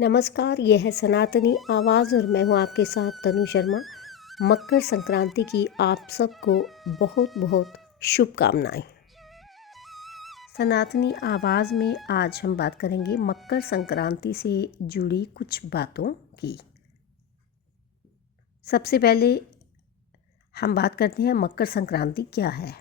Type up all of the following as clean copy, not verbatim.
नमस्कार, यह है सनातनी आवाज़ और मैं हूँ आपके साथ तनु शर्मा। मकर संक्रांति की आप सबको बहुत बहुत शुभकामनाएं। सनातनी आवाज़ में आज हम बात करेंगे मकर संक्रांति से जुड़ी कुछ बातों की। सबसे पहले हम बात करते हैं मकर संक्रांति क्या है।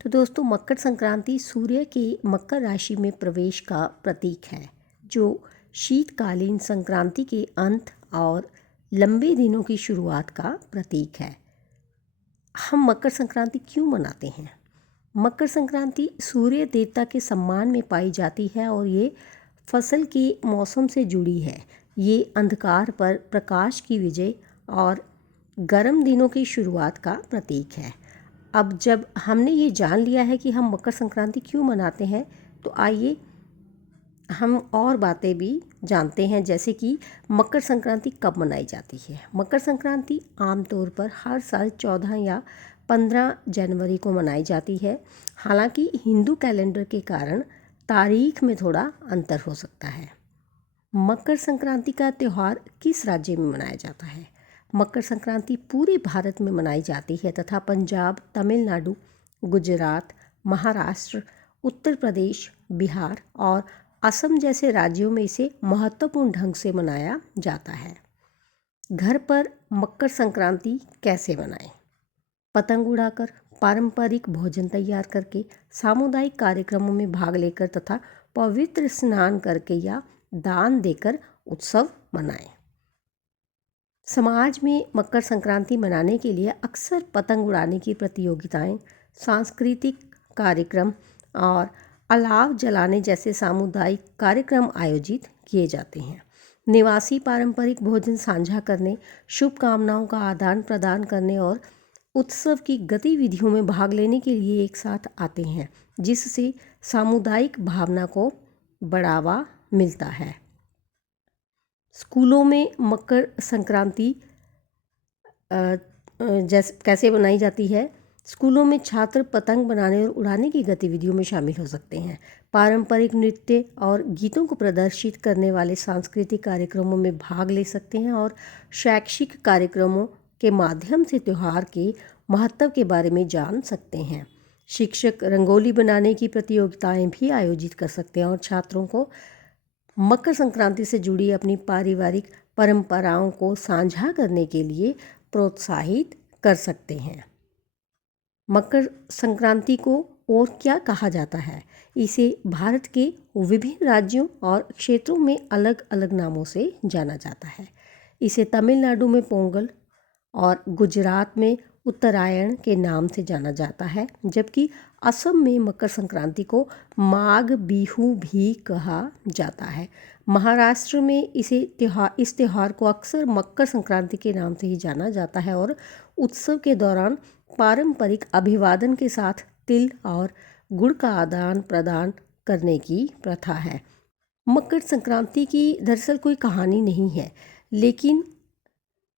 तो दोस्तों, मकर संक्रांति सूर्य के मकर राशि में प्रवेश का प्रतीक है, जो शीतकालीन संक्रांति के अंत और लंबे दिनों की शुरुआत का प्रतीक है। हम मकर संक्रांति क्यों मनाते हैं? मकर संक्रांति सूर्य देवता के सम्मान में पाई जाती है और ये फसल के मौसम से जुड़ी है। ये अंधकार पर प्रकाश की विजय और गर्म दिनों की शुरुआत का प्रतीक है। अब जब हमने ये जान लिया है कि हम मकर संक्रांति क्यों मनाते हैं, तो आइए हम और बातें भी जानते हैं, जैसे कि मकर संक्रांति कब मनाई जाती है। मकर संक्रांति आमतौर पर हर साल 14 या 15 जनवरी को मनाई जाती है। हालांकि हिंदू कैलेंडर के कारण तारीख में थोड़ा अंतर हो सकता है। मकर संक्रांति का त्यौहार किस राज्य में मनाया जाता है? मकर संक्रांति पूरे भारत में मनाई जाती है तथा पंजाब, तमिलनाडु, गुजरात, महाराष्ट्र, उत्तर प्रदेश, बिहार और असम जैसे राज्यों में इसे महत्वपूर्ण ढंग से मनाया जाता है। घर पर मकर संक्रांति कैसे मनाएं? पतंग उड़ाकर, पारंपरिक भोजन तैयार करके, सामुदायिक कार्यक्रमों में भाग लेकर तथा पवित्र स्नान करके या दान देकर उत्सव मनाएं। समाज में मकर संक्रांति मनाने के लिए अक्सर पतंग उड़ाने की प्रतियोगिताएं, सांस्कृतिक कार्यक्रम और अलाव जलाने जैसे सामुदायिक कार्यक्रम आयोजित किए जाते हैं। निवासी पारंपरिक भोजन साझा करने, शुभकामनाओं का आदान प्रदान करने और उत्सव की गतिविधियों में भाग लेने के लिए एक साथ आते हैं, जिससे सामुदायिक भावना को बढ़ावा मिलता है। स्कूलों में मकर संक्रांति कैसे मनाई जाती है? स्कूलों में छात्र पतंग बनाने और उड़ाने की गतिविधियों में शामिल हो सकते हैं। पारंपरिक नृत्य और गीतों को प्रदर्शित करने वाले सांस्कृतिक कार्यक्रमों में भाग ले सकते हैं और शैक्षिक कार्यक्रमों के माध्यम से त्यौहार के महत्व के बारे में जान सकते हैं। शिक्षक रंगोली बनाने की प्रतियोगिताएं भी आयोजित कर सकते हैं और छात्रों को मकर संक्रांति से जुड़ी अपनी पारिवारिक परंपराओं को साझा करने के लिए प्रोत्साहित कर सकते हैं। मकर संक्रांति को और क्या कहा जाता है? इसे भारत के विभिन्न राज्यों और क्षेत्रों में अलग अलग नामों से जाना जाता है। इसे तमिलनाडु में पोंगल और गुजरात में उत्तरायण के नाम से जाना जाता है, जबकि असम में मकर संक्रांति को माघ बिहू भी कहा जाता है। महाराष्ट्र में इस त्यौहार को अक्सर मकर संक्रांति के नाम से ही जाना जाता है और उत्सव के दौरान पारंपरिक अभिवादन के साथ तिल और गुड़ का आदान प्रदान करने की प्रथा है। मकर संक्रांति की दरअसल कोई कहानी नहीं है, लेकिन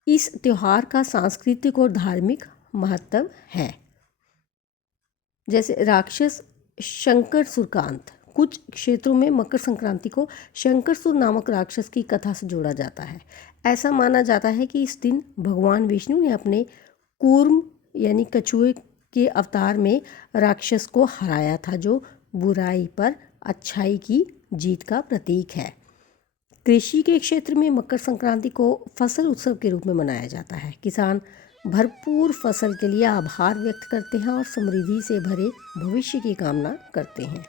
इस त्यौहार का सांस्कृतिक और धार्मिक महत्व है। जैसे राक्षस शंकरसुरकांत, कुछ क्षेत्रों में मकर संक्रांति को शंकरसुर नामक राक्षस की कथा से जोड़ा जाता है। ऐसा माना जाता है कि इस दिन भगवान विष्णु ने अपने कूर्म यानी कछुए के अवतार में राक्षस को हराया था, जो बुराई पर अच्छाई की जीत का प्रतीक है। कृषि के क्षेत्र में मकर संक्रांति को फसल उत्सव के रूप में मनाया जाता है। किसान भरपूर फसल के लिए आभार व्यक्त करते हैं और समृद्धि से भरे भविष्य की कामना करते हैं।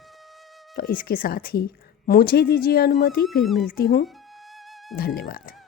तो इसके साथ ही मुझे दीजिए अनुमति, फिर मिलती हूँ। धन्यवाद।